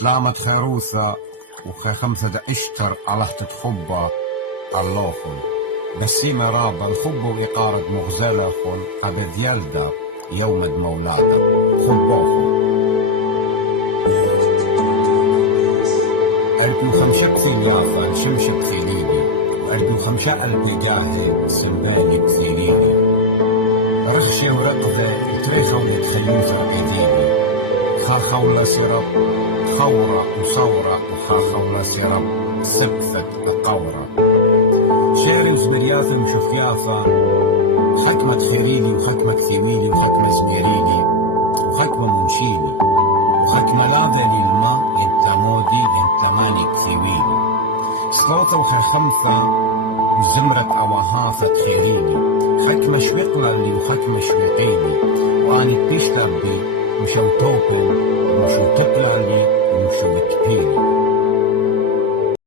سلامة خروثة وخمسة اشتر على تتخبى اللوخن بسيمة رابا الخب وإقارة مغزلخن قد ذيلدا يوم مولادا خبوخن أرجو خمشة ثلاثة الشمشة ثيريني وأرجو خمشة البجاهي سنباني بثيريني رخشة ورقذة تريخة ويتخلوثة قديمي خاخولة سرب خورة وصورة وخاخولة سرب سبثة القورة شعر زمرياثة وشفيافة حكمة خيريني وحكمة ثيميني وحكمة زميريني وحكمة منشيني وحكمة لاذة للماء انت مودي انت مانك ثيويني صوتة وخمثة وزمرة أوهافة خيريني حكمة شويقلة لي وحكمة شويقيني وأني بيشتر بي وشو توكل وشو تقلع لي وشو بكبيني